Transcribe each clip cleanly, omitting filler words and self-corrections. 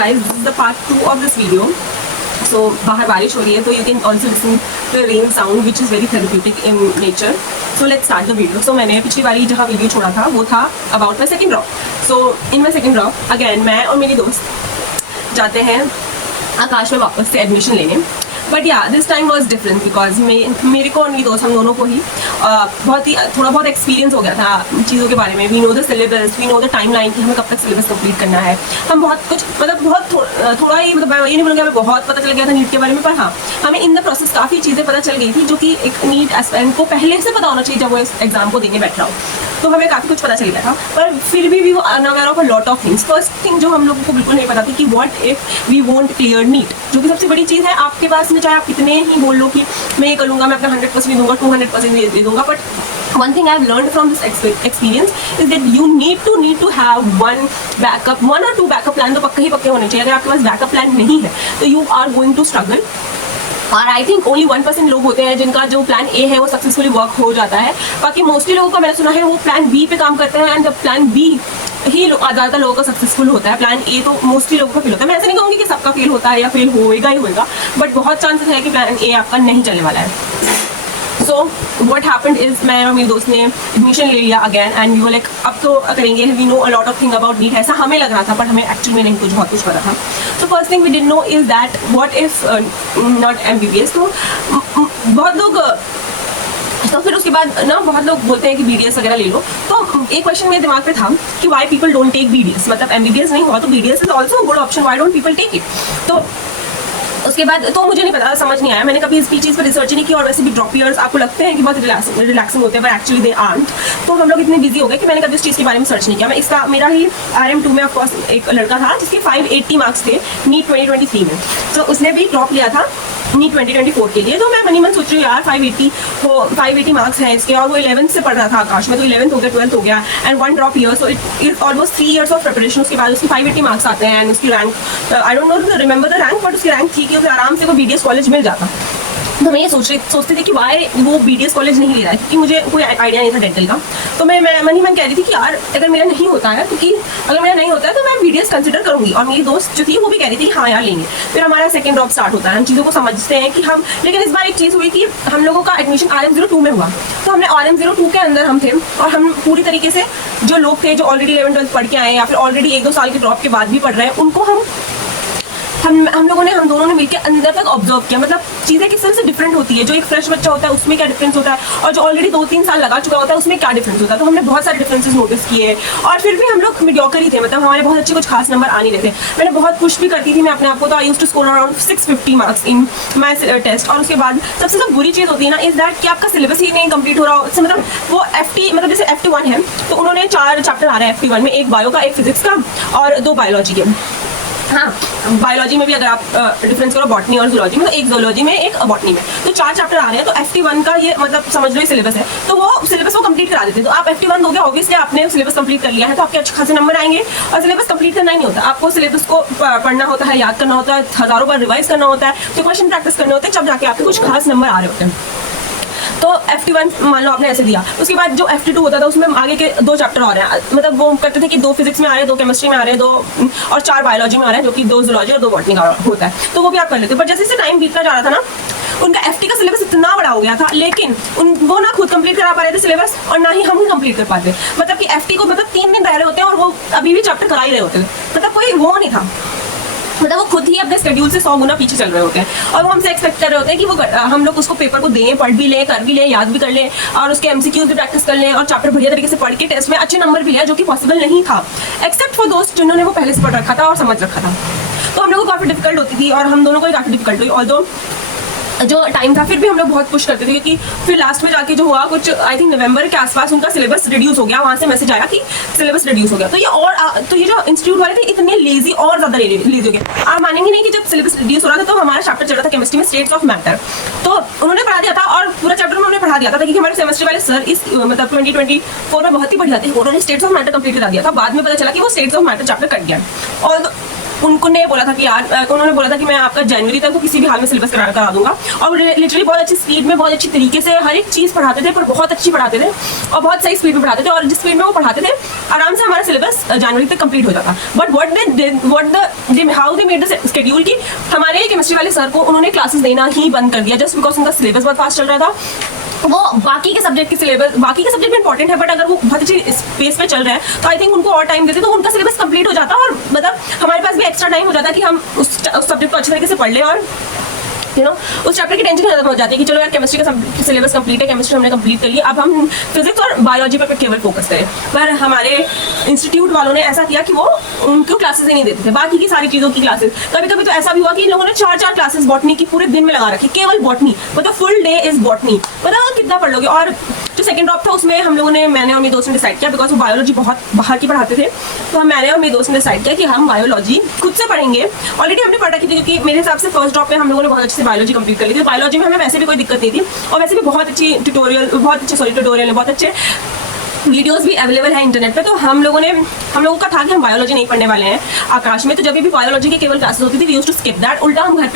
guys, this is the part 2 of this video. So बाहर बारिश हो रही है, तो you can also listen to the rain sound which is very therapeutic in nature. So let's start the video. So मैंने पिछली बारी जहाँ वीडियो छोड़ा था वो था about my second drop. So in my second drop again मैं और मेरी दोस्त जाते हैं आकाश में वापस से एडमिशन लेने. बट या this time was different because मेरे को और मेरी दोस्त हम दोनों को ही थोड़ा बहुत एक्सपीरियंस हो गया था चीज़ों के बारे में. We know the syllabus, we know the timeline कि हमें कब तक सिलेबस कंप्लीट करना है. हम बहुत कुछ बहुत थोड़ा ही ये नहीं बोलूँगा हमें बहुत पता चल गया था नीट के बारे में, पर हाँ हमें इन द प्रोसेस काफ़ी चीज़ें पता चल गई थी जो कि एक नीट एस्पिरेंट को पहले से पता होना चाहिए जब वो इस एग्जाम को देने बैठ रहा हो. तो हमें काफ़ी कुछ पता चल गया था, पर फिर भी वो unaware of a lot of things. First thing जो हम लोगों को बिल्कुल नहीं पता थी कि what if we won't clear NEET, जो कि सबसे बड़ी चीज़ है. आपके पास में चाहे आप कितने ही बोल लो कि मैं ये कर लूँगा, मैं अपना 100% दूंगा, 200% दे दूंगा, but one thing I've learned from this experience is that you need to have one or two backup plan तो पक्के होने चाहिए. अगर आपके पास बैकअप प्लान नहीं है तो you are going to struggle. और आई थिंक ओनली 1% लोग होते हैं जिनका जो प्लान ए है वो सक्सेसफुली वर्क हो जाता है. बाकी मोस्टली लोगों का मैंने सुना है वो प्लान बी पे काम करते हैं, एंड जब प्लान बी ही ज़्यादातर लोगों का सक्सेसफुल होता है. प्लान ए तो मोस्टली लोगों का फेल होता है. मैं ऐसे नहीं कहूँगी कि सबका फेल होता है या फेल होएगा ही होएगा, बट बहुत चांसेस है कि प्लान ए आपका नहीं चलने वाला है. सो वट हैपेंड इज मैं और मेरी दोस्त ने एडमिशन ले लिया again, and we were like अब तो करेंगे. We know a lot of thing about NEET, ऐसा हमें लग रहा था, पर हमें एक्चुअली में नहीं कुछ बहुत कुछ पता था. So first thing we didn't know is that what if not MBBS. तो बहुत लोग तो फिर उसके बाद ना बहुत लोग बोलते हैं कि BDS वगैरह ले लो. तो एक क्वेश्चन मेरे दिमाग में था कि why people don't take BDS. मतलब MBBS नहीं हुआ तो BDS is also good option, why don't people take it. तो उसके बाद तो मुझे नहीं पता, समझ नहीं आया. मैंने कभी इस चीज़ पर रिसर्च नहीं की, और वैसे भी ड्रॉप ईयर्स आपको लगते हैं कि बहुत रिलैक्सिंग होते हैं, पर एक्चुअली दे आर्ट. तो हम लोग इतने बिजी हो गए कि मैंने कभी इस चीज़ के बारे में सर्च नहीं किया. मैं इसका मेरा ही RM2 में ऑफकोर्स एक लड़का था जिसके 580 मार्क्स थे नीट 2023 में. तो उसने भी ड्रॉप लिया था नीट 2024 के लिए. तो मैं मनी मन सोच रही हूँ यार 580 मार्क्स हैं इसके, और वो 11th से पढ़ रहा था आकाश में, तो 11th हो गया, 12th हो गया, and 1 drop year. So it almost 3 years of preparation. उसके बाद उसकी 580 मार्क्स आते हैं, एंड उसकी rank I don't know remember the rank, but उसकी रैंक थी कि उसे आराम से कोई BDS कॉलेज मिल जाता. तो मैं ये सोचती थी कि वाई वो BDS कॉलेज नहीं ले रहा है, क्योंकि मुझे कोई आइडिया नहीं था डेंटल का. तो मैं मन कह रही थी कि यार अगर मेरा नहीं होता है, क्योंकि अगर मेरा नहीं होता है तो मैं BDS कंसिडर करूंगी. और मेरी दोस्त जो थी वो भी कह रही थी कि हाँ यार लेंगे. फिर हमारा सेकंड ड्रॉप स्टार्ट होता है, हम चीज़ों को समझते हैं कि हम. लेकिन इस बार एक चीज़ हुई कि हम लोगों का एडमिशन RM02 में हुआ. तो हमने RM02 के अंदर हम थे, और हम पूरी तरीके से जो लोग थे जो ऑलरेडी 11th-12th पढ़ के आए हैं या फिर ऑलरेडी 1-2 साल के ड्रॉप के बाद भी पढ़ रहे हैं, उनको हम दोनों ने मिलकर अंदर तक ऑब्जर्व किया. मतलब चीज़ें किस तरह से डिफरेंट होती है. जो एक फ्रेश बच्चा होता है उसमें क्या डिफरेंस होता है, और जो ऑलरेडी 2-3 साल लगा चुका होता है उसमें क्या डिफरेंस होता है. तो हमने बहुत सारे डिफरेंसेस नोटिस किए, और फिर भी हम लोग मीडियोकर ही थे. मतलब हमारे बहुत अच्छे कुछ खास नंबर आ नहीं रहे थे. मैंने बहुत पुश भी करती थी मैं अपने आप को, तो I used to score around 650 marks in my test. और उसके बाद सबसे जो बुरी चीज़ होती है ना इज दैट कि आपका सिलेबस ही नहीं कंप्लीट हो रहा हो. मतलब वो मतलब जैसे FT1 है तो उन्होंने 4 चैप्टर आ रहे हैं FT1 में, एक बायो का, एक फिजिक्स का, और 2 बायोलॉजी के. हाँ, बायोलॉजी में भी अगर आप डिफरेंस करो बॉटनी और जूलॉजी में, तो एक जूलॉजी में एक बॉटनी में, तो 4 चैप्टर आ रहे हैं. तो FT1 का ये मतलब समझ लो सिलेबस है, तो वो सिलेबस को कंप्लीट करा देते हैं. तो आप FT1 दोगे, ऑब्वियसली आपने सिलेबस कंप्लीट कर लिया है, तो आपके अच्छे खासे नंबर आएंगे. और सिलेबस कंप्लीट करना ही नहीं होता, आपको सिलेबस को पढ़ना होता है, याद करना होता है, हज़ारों बार रिवाइज करना होता है, तो क्वेश्चन प्रैक्टिस करने होते हैं, जब जाके आपके कुछ खास नंबर आ रहे होते हैं. तो FT1 मान लो आपने ऐसे दिया. उसके बाद जो FT2 होता था उसमें आगे के 2 चैप्टर आ रहे हैं. मतलब वो करते थे कि 2 फिजिक्स में आ रहे हैं, 2 केमिस्ट्री में आ रहे हैं, 2 और 4 बायोलॉजी में आ रहे हैं, जो कि 2 जूलॉजी और 2 बॉटनी का होता है. तो वो भी आप कर लेते हो. बट जैसे जैसे टाइम बीतता जा रहा था ना, उनका FT का सिलेबस इतना बड़ा हो गया था, लेकिन वो ना खुद कंप्लीट करा पा रहे थे सिलेबस, और ना ही हम कंप्लीट कर पाते. मतलब कि FT को मतलब 3 दिन पहले होते हैं और वो अभी भी चैप्टर करा ही रहे होते थे. मतलब कोई वो नहीं था. मतलब वो खुद ही अपने शेड्यूल से 100 गुना पीछे चल रहे होते हैं, और वो हमसे एक्सपेक्ट कर रहे होते हैं कि वो हम लोग उसको पेपर को दें, पढ़ भी लें, कर भी लें, याद भी कर लें, और उसके MCQs भी प्रैक्टिस कर लें, और चैप्टर बढ़िया तरीके से पढ़ के टेस्ट में अच्छे नंबर भी लें, जो कि पॉसिबल नहीं था एक्सेप्ट फॉर दोस्त जिन्होंने वो पहले से पढ़ रखा था और समझ रखा था. तो हम लोग को काफ़ी डिफिकल्ट होती थी, और हम दोनों को ही काफ़ी डिफिकल्ट हुई. ऑल्दो जो टाइम था फिर भी हम लोग बहुत पुश करते थे, क्योंकि फिर लास्ट में जाके जो हुआ कुछ आई थिंक नवंबर के आसपास उनका सिलेबस रिड्यूस हो गया. वहाँ से मैसेज आया कि सिलेबस रिड्यूस हो गया. तो ये जो इंस्टीट्यूट वाले थे इतने लेजी और ज़्यादा लेजी हो गए. आप मानेंगे नहीं कि जब सिलेबस रिड्यूस हो रहा था तो हमारा चैप्टर चल रहा था केमिस्ट्री में स्टेट्स ऑफ मैटर. तो उन्होंने पढ़ा दिया था, और पूरा चैप्टर उन्होंने पढ़ा दिया था, क्योंकि हमारे सेमेस्टर वाले सर इस मतलब 2024 में बहुत ही बढ़िया थे. उन्होंने स्टेट्स ऑफ मैटर कंप्लीट करा दिया था. बाद में पता चला कि वो states of matter chapter cut गया. और उन्होंने बोला था कि यार उन्होंने बोला था कि मैं आपका जनवरी तक तो किसी भी हाल में सिलेबस करा दूंगा, और लिटरली बहुत अच्छी स्पीड में बहुत अच्छी तरीके से हर एक चीज़ पढ़ाते थे, पर बहुत अच्छी पढ़ाते थे और बहुत सही स्पीड में पढ़ाते थे, और जिस स्पीड में वो पढ़ाते थे आराम से हमारा सिलेबस जनवरी तक कंप्लीट हो जाता। But how they made the schedule कि हमारे केमिस्ट्री वाले सर को उन्होंने क्लासेस देना ही बंद कर दिया, जस्ट बिकॉज उनका सिलेबस बहुत फास्ट चल रहा था। वो बाकी के सब्जेक्ट भी इंपॉर्टेंट है, बट अगर वो बहुत अच्छी स्पेस पे चल रहा है तो आई थिंक उनको और टाइम देते तो उनका सिलेबस कंप्लीट हो जाता, और मतलब हमारे पास भी एक्स्ट्रा टाइम हो जाता कि हम उस सब्जेक्ट को अच्छे तरीके से पढ़ लें, और उस चैप्टर की टेंशन खत्म हो जाती है कि चलो यार केमिस्ट्री का सिलेबस कंप्लीट है, केमिस्ट्री हमने कंप्लीट कर लिया, अब हम फिजिक्स और बायोलॉजी पर केवल फोकस करें। पर हमारे इंस्टीट्यूट वालों ने ऐसा किया कि वो उनको क्लासेस ही नहीं देते थे, बाकी की सारी चीज़ों की क्लासेस। कभी कभी तो ऐसा भी हुआ कि इन लोगों ने 4 क्लासेस बॉटनी की पूरे दिन में लगा रखी, केवल बॉटनी, मतलब फुल डे इज बॉटनी, मतलब कितना पढ़ लोगे। और जो सेकंड ड्रॉप था उसमें हम लोगों ने, मैंने और मेरे दोस्त ने डिसाइड किया, बिकॉज वो बायोलॉजी बहुत बाहर की पढ़ाते थे, तो मैंने और मेरे दोस्त ने डिसाइड किया कि हम बायोलॉजी खुद से पढ़ेंगे। ऑलरेडी हमने पढ़ा की थी, क्योंकि मेरे हिसाब से फर्स्ट ड्रॉप में हम लोगों ने बहुत अच्छे से बायोलॉजी कंप्लीट कर ली थी। बायोलॉजी में हमें वैसे भी कोई दिक्कत नहीं थी, और वैसे भी बहुत अच्छे ट्यूटोरियल है, बहुत अच्छे वीडियोस भी अवेलेबल है इंटरनेट पे। तो हम लोगों का था कि हम बायोलॉजी नहीं पढ़ने वाले हैं आकाश में, तो जब भी बायोलॉजी के केवल क्लासेस होती थी we used to skip that. उल्टा हम घर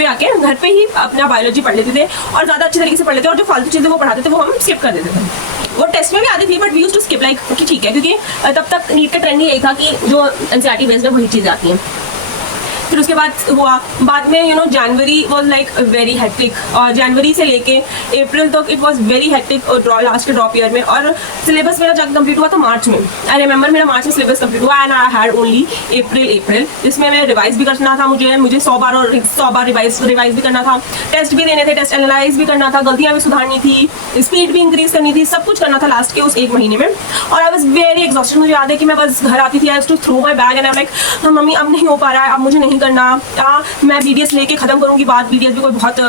पे ही अपना बायोलॉजी पढ़ लेते थे और ज़्यादा अच्छे तरीके से पढ़ लेते थे, और जो फालतू चीज़ें वो पढ़ाते थे वो हम स्किप कर देते थे। वो टेस्ट में भी आती थी, but we used to skip, like कि ठीक है, क्योंकि तब तक नीट का ट्रेंड यही था कि जो एनसीईआरटी बेस्ड है वही चीज़ें आती हैं। फिर उसके बाद में जनवरी वॉज लाइक वेरी हेक्टिक, और जनवरी से लेके अप्रैल तक it was very hectic last drop year में। और सिलेबस मेरा जब कंप्लीट हुआ था मार्च में, आई रिमेंबर मेरा मार्च में सिलेबस कंप्लीट हुआ, एंड आई हैड ओनली अप्रैल, जिसमें मैं रिवाइज भी करना था, मुझे 100 बार रिवाइज भी करना था, टेस्ट भी देने थे, टेस्ट एनालाइज भी करना था, गलतियाँ भी सुधारनी थी, स्पीड भी इंक्रीज करनी थी, सब कुछ करना था लास्ट के उस 1 महीने में। और आई वॉज वेरी एग्जॉस्टेड। मुझे याद है कि मैं बस घर आती थी, I to throw my bag and I like mummy अब नहीं हो पा रहा है, अब मुझे नहीं करना, मैं बीडीएस लेके खत्म करूंगी बात। बीडीएस भी कोई बहुत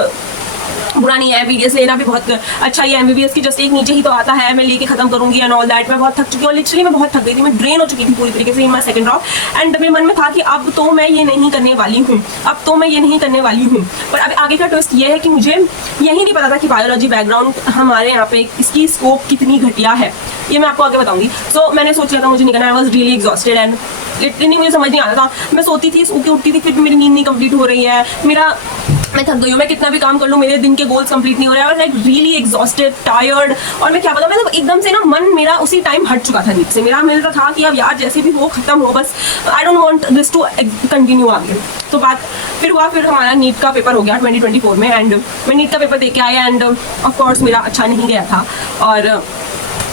बुरा नहीं है, बीडीएस लेना भी बहुत अच्छा ही है, एमबीबीएस की जस्ट एक नीचे ही तो आता है, मैं लेके खत्म करूंगी एंड ऑल दैट। मैं बहुत थक चुकी हूँ, लिटरली मैं बहुत थक गई थी, मैं ड्रेन हो चुकी थी पूरी तरीके से in my second drop. And मेरे मन में था कि अब तो मैं ये नहीं करने वाली हूँ, पर अब आगे का ट्विस्ट ये है कि मुझे यही नहीं पता था कि बायोलॉजी बैकग्राउंड हमारे यहाँ पे इसकी स्कोप कितनी घटिया है, ये मैं आपको आगे बताऊंगी। सो मैंने सोच लिया था मुझे नहीं करना, I was really exhausted and literally मुझे समझ नहीं आता था। मैं सोती थी, सो के उठती थी, फिर मेरी नींद नहीं कंप्लीट हो रही है, मैं थक गई हूँ, मैं कितना भी काम कर लूँ मेरे दिन के गोल्स कंप्लीट नहीं हो रहे हैं, लाइक रियली एग्जॉस्टेड, टायर्ड। और मैं क्या बताऊँ, मैं तो एकदम से ना मन मेरा उसी टाइम हट चुका था नीट से। मेरा था कि अब यार जैसे भी हो खत्म हो, बस I don't want this to continue आगे। तो बात फिर हमारा नीट का पेपर हो गया 2024 में, एंड मैं नीट का पेपर दे के आया, एंड ऑफ कोर्स मेरा अच्छा नहीं गया था, और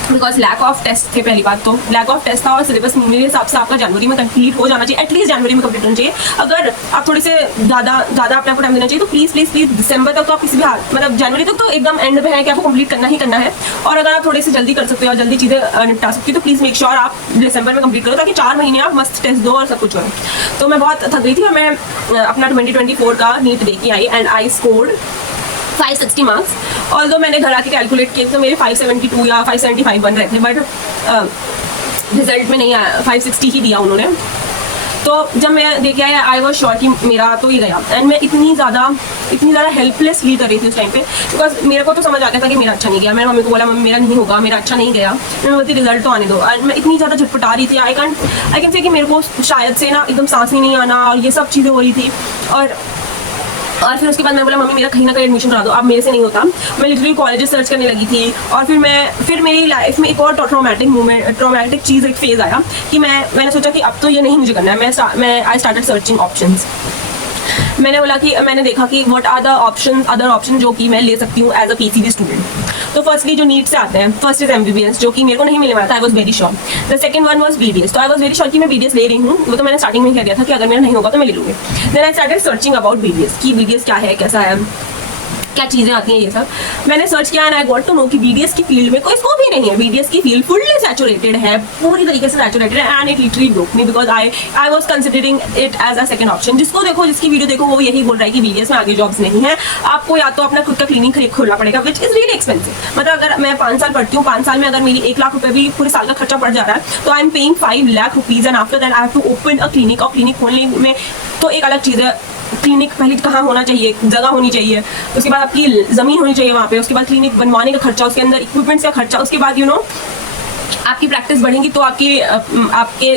बिकॉज लैक ऑफ टेस्ट थे। पहली बात तो लैक ऑफ टेस्ट था, और सिलेबस मेरे हिसाब से आपका जनवरी में कंप्लीट हो जाना चाहिए, एटलीस्ट जनवरी में कंप्लीट होना चाहिए। अगर आप थोड़े से ज़्यादा अपने आपको टाइम देना चाहिए तो प्लीज़ दिसंबर तक तो आप किसी भी हाल, मतलब जनवरी तक तो एकदम एंड में है कि आपको कंप्लीट करना ही करना है। और अगर आप थोड़े से जल्दी कर सकते हो और जल्दी चीज़ें निपटा सकते हो तो प्लीज़ मेक श्योर आप दिसंबर में कंप्लीट करो, ताकि 4 महीने आप मस्त टेस्ट दो और सब कुछ करो। तो मैं बहुत थक गई थी, और मैं अपना 2024 का नीट दे के आई, and I scored 560 marks. Although मैंने घर आके कैलकुलेट किए तो मेरे 572 या 575 बन रहे थे, बट रिजल्ट में नहीं आया, 560 ही दिया उन्होंने। तो जब मैं देखे आया आई वॉज श्योर कि मेरा तो ये गया, एंड मैं इतनी ज़्यादा हेल्पलेस फील कर रही थी उस टाइम पे, बिकॉज मेरे को तो समझ आ गया था कि मेरा अच्छा नहीं गया। मैंने मम्मी को बोला मम्मी मेरा नहीं होगा, मेरा अच्छा नहीं गया, मैं बोलती रिजल्ट तो आने दो। एंड मैं इतनी ज़्यादा झटपटा रही थी, आई कैन से कि मेरे को शायद से ना एकदम सांस ही नहीं आना, और ये सब चीज़ें हो रही थी। और फिर उसके बाद मैं बोला मम्मी मेरा कहीं ना कहीं एडमिशन करा दो, अब मेरे से नहीं होता। मैं लिटरली कॉलेजेस सर्च करने लगी थी, और फिर मेरी लाइफ में एक और ट्रॉमेटिक चीज़, एक फेज़ आया कि मैंने सोचा कि अब तो ये नहीं मुझे करना है। मैं आई स्टार्टेड सर्चिंग ऑप्शंस। मैंने देखा कि what are the other option जो कि मैं ले सकती हूँ एज अ पीसीबी स्टूडेंट। तो फर्स्टली जो नीट से आते हैं, फर्स्ट इज एमबीबीएस, जो कि मेरे को नहीं मिलने वाला था, I was very sure. The second one was BDS, तो आई वॉज वेरी श्योर कि मैं बीडीएस ले रही हूँ। वो तो मैंने स्टार्टिंग में कह दिया था कि अगर मेरा नहीं होगा तो मैं ले लूँगी। Then I started searching about BDS कि बीडीएस क्या है, कैसा है, क्या चीज़ें आती हैं, ये सब मैंने सर्च किया, and I got to know कि बीडीएस की फील्ड में कोई स्कोप ही नहीं है। बीडीएस की फील्ड फुल्ली सैचुरेटेड है, पूरी तरीके से सैचुरेटेड है, and it literally broke me, because I was considering it as a second option. जिसकी वीडियो देखो वो यही बोल रहा है कि बीडीएस में आगे जॉब्स नहीं है, आपको या तो अपना खुद का क्लिनिक खोलना पड़ेगा, विच इज रियली एक्सपेंसिव। मतलब अगर मैं 5 साल पढ़ती हूँ, 5 साल में अगर मेरी 1 लाख रुपये भी पूरे साल का खर्चा पड़ जा रहा है, तो I am paying 5 lakh rupees, and after that I have to open a clinic. और क्लिनिक खोलने में तो एक अलग चीज़ है, क्लिनिक पहले कहाँ होना चाहिए, जगह होनी चाहिए, उसके बाद आपकी ज़मीन होनी चाहिए वहाँ पे, उसके बाद क्लिनिक बनवाने का खर्चा, उसके अंदर इक्विपमेंट्स का खर्चा, उसके बाद आपकी प्रैक्टिस बढ़ेगी तो आपके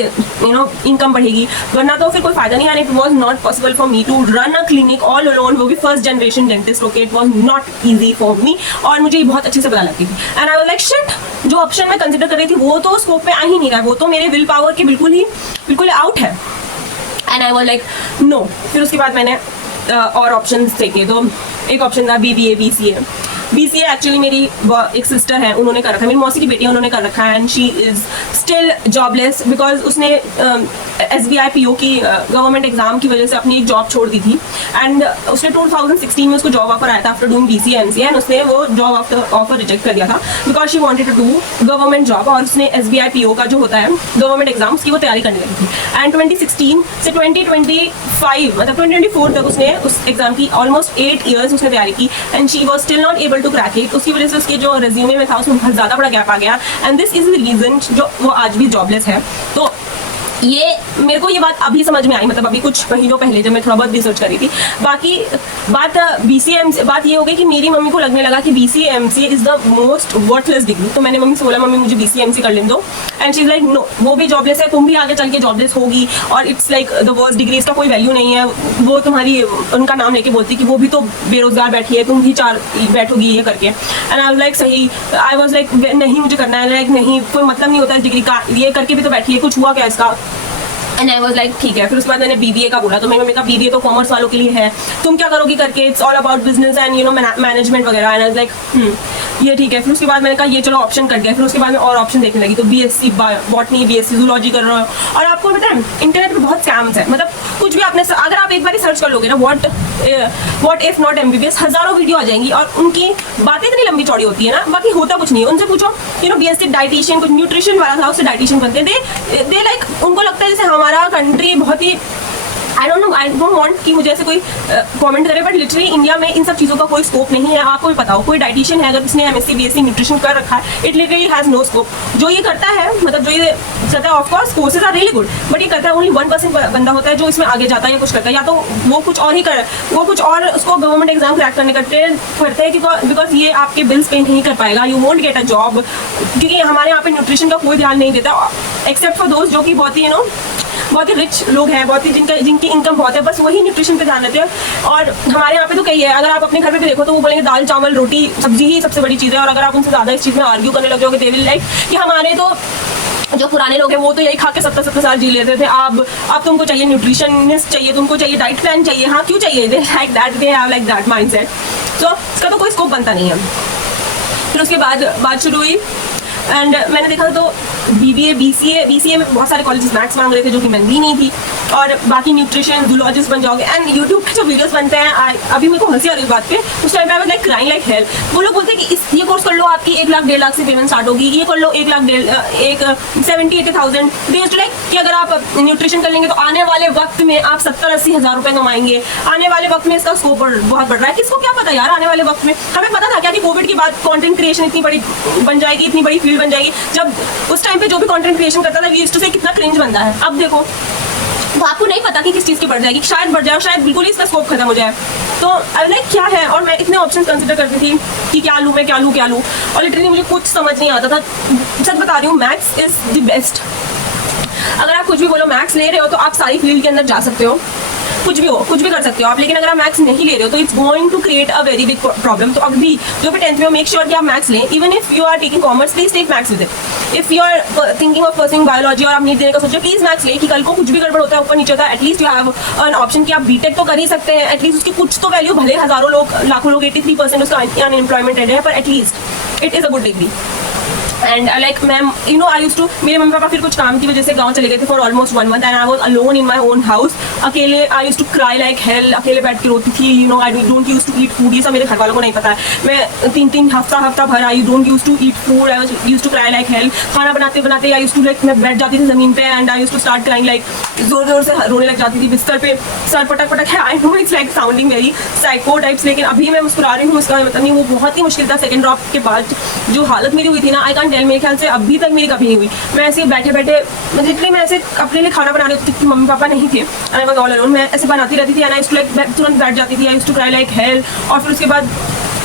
इनकम बढ़ेगी, वरना तो फिर कोई फायदा नहीं। And it was not possible for me to run a clinic all alone, वो भी first generation dentist. Okay, it was not easy for me, और मुझे ये बहुत अच्छे से पता लगती थी। And I was like shit, जो ऑप्शन मैं कंसिडर कर रही थी वो तो स्कोप में आ ही नहीं रहा है, वो तो मेरे विल पावर के बिल्कुल आउट है। And I was like no. फिर उसके बाद मैंने और ऑप्शन देखे, तो एक ऑप्शन था BBA BCA। BCA एक्चुअली मेरी एक सिस्टर है, उन्होंने कर रखा है, मेरी मौसी की बेटी है, उन्होंने कर रखा है। And she is still jobless because उसने SBI PO की गवर्नमेंट एग्जाम की वजह से अपनी एक जॉब छोड़ दी थी। एंड उसने 2016 में उसको जॉब ऑफर आया था after doing BCA MCA, and उसने वो जॉब ऑफर रिजेक्ट कर दिया था because she wanted to do government job, और उसने SBI PO का जो होता है गवर्नमेंट एग्जाम, उसकी वो तैयारी करने लगी थी। एंड 2016 से 2025 मतलब 2024 तक उसने उस एग्जाम की ऑलमोस्ट 8 ईयर्स उसने तैयारी की, and she was still not able to crack it. उसकी वजह से उसके जो रेज्यूमे में था उसमें बहुत ज़्यादा बड़ा गैप आ गया, and this is the reason जो वो आज भी जॉबलेस है। तो ये मेरे को ये बात अभी समझ में आई, मतलब अभी कुछ महीनों पहले जब मैं थोड़ा बहुत रिसर्च करी थी। बाकी बात बात ये हो गई कि मेरी मम्मी को लगने लगा कि BCA MCA is the most worthless degree. तो मैंने मम्मी से बोला, मम्मी मुझे BCA MCA कर लेने दो। And she is like no, वो भी जॉबलेस है, तुम भी आगे चल के जॉबलेस होगी, और it's like the worst degree, इसका कोई वैल्यू नहीं है। वो तुम्हारी उनका नाम लेके बोलती कि वो भी तो बेरोजगार बैठी है, तुम भी 4 बैठोगी ये करके। एंड आई वाज लाइक सही, आई वाज लाइक नहीं मुझे करना है, लाइक नहीं, कोई मतलब नहीं होता इस डिग्री का, ये करके भी तो बैठी है, कुछ हुआ क्या इसका। एंड आई वाज लाइक ठीक है। फिर उसके बाद मैंने BBA का बोला, तो मेरी मम्मी का BBA तो कॉमर्स वालों के लिए है, तुम क्या करोगी करके, it's all about business and management वगैरह। एंड आई वाज लाइक ये ठीक है। फिर उसके बाद मैंने कहा ये चलो ऑप्शन कट गया। फिर उसके बाद मैं और ऑप्शन देखने लगी, तो BSc बॉटनी, BSc जूलॉजी कर रहा हूँ। और आपको पता है इंटरनेट पर बहुत स्कैम्स है, मतलब कुछ भी आपने अगर आप एक बार सर्च कर लोगे ना व्हाट इफ नॉट MBBS, हजारों वीडियो आ जाएंगी, और उनकी बातें इतनी लंबी चौड़ी होती है ना, बाकी होता कुछ नहीं है। उनसे पूछो BSc डाइटिशियन, कुछ न्यूट्रिशन वाला था, उससे डाइटिशियन बनते हैं। दे लाइक उनको लगता है जैसे हमारा कंट्री बहुत ही आई डोंट वांट कि मुझे ऐसे कोई कमेंट करे, बट लिटरली इंडिया में इन सब चीज़ों का कोई स्कोप नहीं है। आपको भी पता हो, कोई डाइटिशियन है अगर उसने MSc BSc न्यूट्रिशन कर रखा है, it literally has no scope. जो ये करता है, मतलब जो ये करता है, of course courses are really good, but ये करता है ओनली 1% बंदा होता है जो इसमें आगे जाता है या कुछ करता है, या तो वो कुछ और ही कर, वो कुछ और उसको गवर्नमेंट एग्जाम क्रैक करने करते हैं बिकॉज ये आपके बिल्स पे नहीं कर पाएगा, you won't get a job. क्योंकि हमारे यहाँ पे न्यूट्रिशन का कोई ध्यान नहीं देता, एक्सेप्ट फॉर दोस्त जो कि बहुत ही बहुत ही रिच लोग हैं, बहुत ही जिनकी इनकम बहुत है, बस वही न्यूट्रिशन पे ध्यान देते हैं। और हमारे यहाँ पे तो कई है, अगर आप अपने घर पे भी देखो तो वो बोलेंगे दाल चावल रोटी सब्जी ही सबसे बड़ी चीज़ है। और अगर आप उनसे ज़्यादा इस चीज़ में आर्ग्यू करने लग जाओगे, दे विल लाइक कि हमारे तो जो पुराने लोग हैं वो तो यही खा के 70 साल जी लेते थे, अब तुमको चाहिए न्यूट्रिशनिस्ट चाहिए, तुमको चाहिए डाइट प्लान चाहिए। हाँ क्यों चाहिए, they like that, they have like that mindset. So इसका तो कोई स्कोप बनता नहीं है। फिर उसके बाद बात शुरू हुई, एंड मैंने देखा तो BBA BCA में बहुत सारे कॉलेजेस मैथ्स मांग रहे थे, जो कि मैं दी नहीं थी। और बाकी न्यूट्रिशन जूलॉजिस्ट बन जाओगे। एंड यूट्यूब पे जो वीडियोस बनते हैं, अभी मेरे को हंसी आ रही है इस बात पे, उस टाइम पे आई was like crying like hell. वो लोग बोलते हैं कि ये कोर्स कर लो, आपकी 1 लाख 1.5 लाख से पेमेंट स्टार्ट होगी, ये कर लो 1 lakh 70,000। They used to like कि अगर आप न्यूट्रिशन कर लेंगे तो आने वाले वक्त में आप 70-80 हज़ार रुपये कमाएंगे, आने वाले वक्त में इसका स्कोप बहुत बढ़ रहा है। किसको क्या पता यार, आने वाले वक्त में हमें पता था क्या कि कोविड के बाद कंटेंट क्रिएशन इतनी बड़ी बन जाएगी, इतनी बड़ी फील्ड बन जाएगी। जब उस टाइम पे जो भी कंटेंट क्रिएशन करता था, वी यूज्ड टू से कितना क्रिंज बनता है। अब देखो, तो आपको नहीं पता कि किस चीज़ की बढ़ जाएगी, शायद बढ़ जाए, शायद बिल्कुल ही इसका स्कोप खत्म हो जाए। तो अब लाइक क्या है, और मैं इतने ऑप्शन कंसिडर करती थी कि क्या लूँ मैं, क्या लूँ, और लिटरली मुझे कुछ समझ नहीं आता था। सच बता रही हूँ, मैथ्स इज द बेस्ट। अगर आप कुछ भी बोलो, मैथ्स ले रहे हो तो आप सारी फील्ड के अंदर जा सकते हो, कुछ भी हो, कुछ भी कर सकते हो आप। लेकिन अगर आप मैथ्स नहीं ले रहे हो तो it's going to create a very big problem. तो अभी जो भी 10th में हो, मेक श्योर कि आप मैथ्स लें। Even if you are taking commerce, please take maths with it. If you are thinking of pursuing biology और आप नीट देने का सोचो, प्लीज मैथ्स लें, कि कल को कुछ भी गड़बड़ होता है, ऊपर नीचे होता है, at least you have an option कि आप बीटेक तो कर ही सकते हैं। एटलीस्ट उसकी कुछ तो वैल्यू, भले हजारों लोग, लाखों लोग, 83% उसका अनएम्प्लॉयमेंट रेट है, पर at least it is a good degree. And like ma'am I used to, मेरे मम्मी पापा फिर कुछ काम की वजह से गांव चले गए थे for almost 1 month, and I was alone in my own house. अकेले I used to cry like hell, अकेले बैठ के रोती थी। I don't used to eat food, ये सब मेरे घर वालों को नहीं पता है। मैं 3 हफ्ता भर I don't used to eat food, I used to cry like hell. खाना बनाते बनाते आई यूज्ड टू लाइक, मैं बैठ जाती थी ज़मीन पे, and I used to start crying like, जोर से रोने लग जाती थी बिस्तर पे, सर पटक है। I know it's like sounding very psycho types, लेकिन अभी मैं मुस्कुरा रही हूँ, उसका मतलब नहीं, वो बहुत ही मुश्किल था। सेकंड ड्रॉप के बाद जो हालत मेरी हुई थी ना, आई कांट टेल, मेरे ख्याल से अभी तक मेरी कभी नहीं हुई। मैं ऐसे बैठे लिटरली मैं ऐसे अपने लिए खाना बना रही थी, मम्मी पापा नहीं थे, and I was all alone. मैं ऐसे बनाती रहती थी, and I used to like तुरंत बैठ जाती थी, I used to cry like hell. और फिर उसके बाद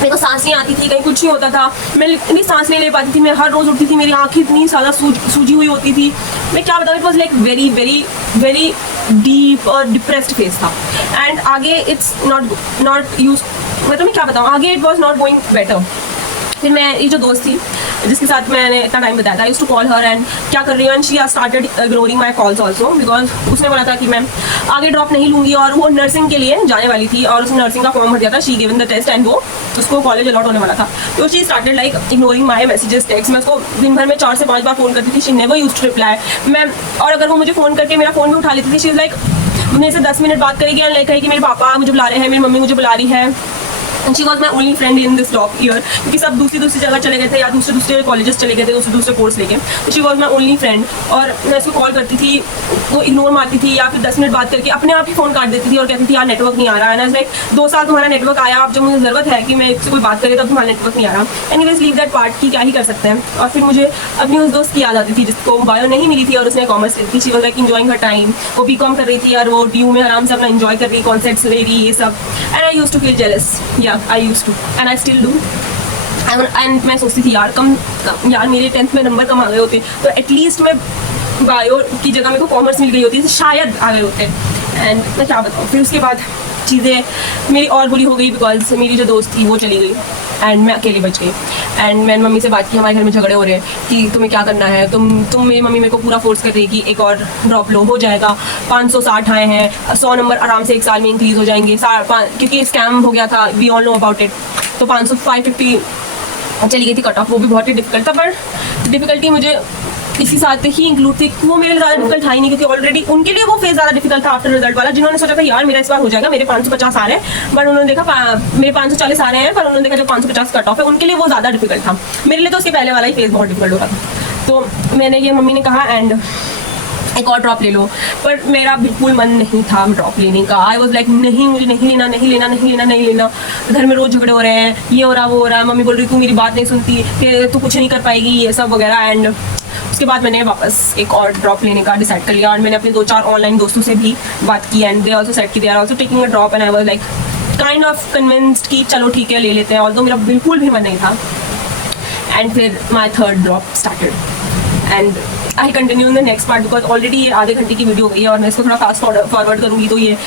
मेरे को सांस नहीं आती थी, कहीं कुछ नहीं होता था, मैं इतनी सांस नहीं ले पाती थी, मैं हर रोज़ उठती थी मेरी आँखें इतनी ज़्यादा सूजी हुई होती थी, मैं क्या बताऊँ, it was like very very very deep और डिप्रेस्ड फेस था। एंड आगे इट्स नॉट यूज, मतलब मैं क्या बताऊँ, आगे it was not going better. फिर मैं ये जो दोस्त थी जिसके साथ मैंने इतना टाइम बताया था, use to call her and क्या कर रही हूँ, and she started ignoring my calls also, because उसने बोला था कि मैं आगे ड्रॉप नहीं लूँगी, और वो नर्सिंग के लिए जाने वाली थी और उसने नर्सिंग का फॉर्म भर दिया था, she given the test and वो उसको कॉलेज अलॉट होने वाला था। तो she started like ignoring my messages, text. मैं उसको दिन भर में 4 से 5 बार फ़ोन करती थी, she never used to reply. मैं और अगर वो मुझे फ़ोन करके मेरा फ़ोन भी उठा लेती थी, शी इज़ लाइक मेरे से 10 मिनट बात करेगी एंड लाइक कहेगी मेरे पापा मुझे बुला रहे हैं, मेरी मम्मी मुझे बुला रही है। And she was my only friend in this drop year, क्योंकि सब दूसरी जगह चले गए थे या दूसरे कॉलेजेस चले गए थे, दूसरे कोर्स लेके। तो she was my only friend, और मैं उसको कॉल करती थी, वो इग्नोर मारती थी या फिर 10 मिनट बात करके अपने आप ही फ़ोन काट देती थी और कहती थी यार नेटवर्क नहीं आ रहा है। लाइक 2 साल तुम्हारा नेटवर्क आया, अब जब मुझे ज़रूरत है कि मैं इससे कोई बात करे तब तुम्हारा नेटवर्क नहीं आ रहा। एनीवेज लीव दैट पार्ट की क्या ही कर सकते हैं। और फिर मुझे अपनी उस दोस्त की याद आती थी जिसको बायो नहीं मिली थी और उसने कॉमर्स ली थी। She was like enjoying her time, वो बीकॉम कर रही थी और वो ड्यू में आराम से अपना इंजॉय कर रही, कॉन्सेप्ट्स ले रही, ये सब। And I used to feel jealous, या I used to and I still do. And मैं सोचती थी यार यार मेरे 10th में नंबर कम आ गए होते तो एटलीस्ट मैं बायो की जगह मेरे को कॉमर्स मिल गई होती, शायद आ गए होते। एंड मैं क्या बताऊँ, फिर उसके बाद चीज़ें मेरी और बुरी हो गई, बिकॉज मेरी जो दोस्त थी वो चली गई एंड मैं अकेली बच गई। एंड मैंने मम्मी से बात की, हमारे घर में झगड़े हो रहे हैं कि तुम्हें क्या करना है, तुम मेरी मम्मी मेरे को पूरा फोर्स कर रही कि एक और ड्रॉप लो, हो जाएगा। 560 आए हैं, 100 नंबर आराम से 1 साल में इंक्रीज़ हो जाएंगे, क्योंकि स्कैम हो गया था, we all know about it. तो 550 चली गई थी कट ऑफ, वो भी बहुत ही डिफिकल्ट था। पर डिफिकल्टी मुझे इसी साथ ही इंक्लूड थी, वो मेरे लिए ज़्यादा डिफिकल्ट था ही नहीं, क्योंकि ऑलरेडी उनके लिए वो फेज ज़्यादा डिफिकल्ट था आफ्टर रिजल्ट वाला, जिन्होंने सोचा था यार मेरा इस बार हो जाएगा, मेरे 550 आ रहे हैं, बट उन्होंने देखा मेरे 540 आ रहे हैं, पर उन्होंने देखा जो 550 कट ऑफ है उनके लिए वो ज़्यादा डिफिकल्ट था। मेरे लिए तो उसके पहले वाला ही फेज बहुत डिफिकल्ट हो रहा था। तो मैंने ये मम्मी ने कहा एंड एक और ड्रॉप ले लो, पर मेरा बिल्कुल मन नहीं था ड्रॉप लेने का। आई वॉज लाइक नहीं, मुझे नहीं लेना। घर में रोज़ झगड़े हो रहे हैं, ये हो रहा वो हो रहा, मम्मी बोल रही तू मेरी बात नहीं सुनती, फिर तू कुछ नहीं कर पाएगी, ये सब वगैरह। एंड उसके बाद मैंने वापस एक और ड्रॉप लेने का डिसाइड कर लिया और मैंने अपने 2-4 ऑनलाइन दोस्तों से भी बात की एंड दे आल्सो सेड कि they are also taking a drop and I was like kind of convinced कि चलो ठीक है ले लेते हैं, ऑल्दो मेरा बिल्कुल भी मन नहीं था। एंड फिर माई 3rd drop started and I continue in the next part, because already ये आधे घंटे की वीडियो हो गई है और मैं इसको थोड़ा फास्ट फॉरवर्ड करूँगी तो ये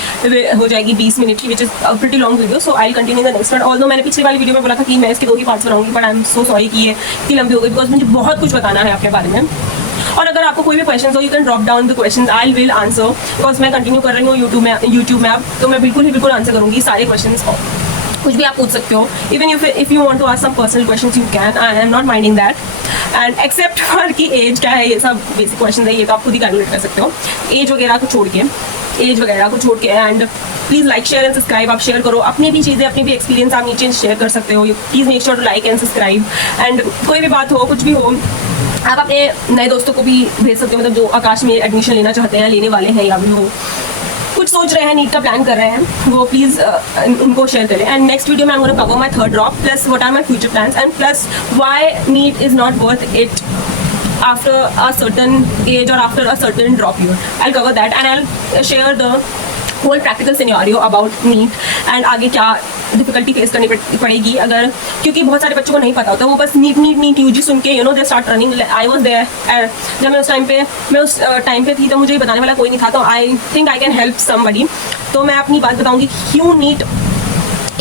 हो जाएगी 20 मिनट की, which is a pretty long video. So I continue the next part. Although मैंने पिछली वाली वीडियो में बोला था कि मैं इसके 2 ही पार्ट्स बनाऊंगी, but I am so sorry कि ये इतनी लंबी हो गई, बिकॉज मुझे बहुत कुछ बताना है अपने बारे में। और अगर आपको कोई भी क्वेश्चन हो, you can drop down the question, I will answer, because मैं कंटिन्यू कर रही हूँ यूट्यूब में अब, तो मैं बिल्कुल आंसर करूँगी सारे क्वेश्चन। कुछ भी आप पूछ सकते हो, even if you want to ask some personal question you can, I am not minding that. And except for की एज क्या है, ये सब बेसिक क्वेश्चन है, ये तो आप खुद ही कैलकुलेट कर सकते हो, एज वगैरह को छोड़ के। And please like share and subscribe, आप शेयर करो अपनी भी चीज़ें, अपनी भी एक्सपीरियंस आप नीचे शेयर कर सकते हो। Please make sure to like and subscribe. And कोई भी बात हो, कुछ भी हो, आप अपने नए दोस्तों को भी भेज सकते हो, मतलब जो आकाश में एडमिशन लेना चाहते हैं, लेने वाले हैं, या भी हो कुछ सोच रहे हैं, नीट का प्लान कर रहे हैं, वो प्लीज़ उनको शेयर करें। एंड नेक्स्ट वीडियो में I am gonna cover my 3rd drop plus what are my future plans and plus why NEET is not worth it after a certain age or after a certain drop year. I'll cover that and I'll share the whole practical scenario about NEET and आगे क्या difficulty face करनी पड़ेगी अगर, क्योंकि बहुत सारे बच्चों को नहीं पता होता, वो बस नीट यूजी सुन के they start running. I was there, जब मैं उस टाइम पे थी तो मुझे ये बताने वाला कोई नहीं था, तो I think I can help somebody. तो मैं अपनी बात बताऊंगी क्यों नीट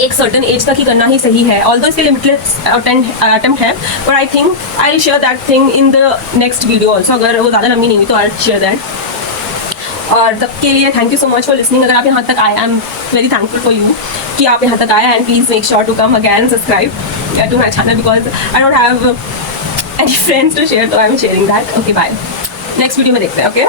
एक सर्टन एज तक ही करना ही सही है, ऑल्दो इसके लिमिटलेस अटेम्प्ट है, but I think I will share that thing in the next video also. अगर वो ज़्यादा लंबी नहीं हुई तो आई शेयर दैट। और तब के लिए thank you so much for listening. अगर आप यहाँ तक आए, I am very thankful for you कि आप यहाँ तक आए, and please make sure to come again subscribe to my channel, because I don't have any friends to share, तो I am sharing that. Okay bye, next video में देखते हैं। Okay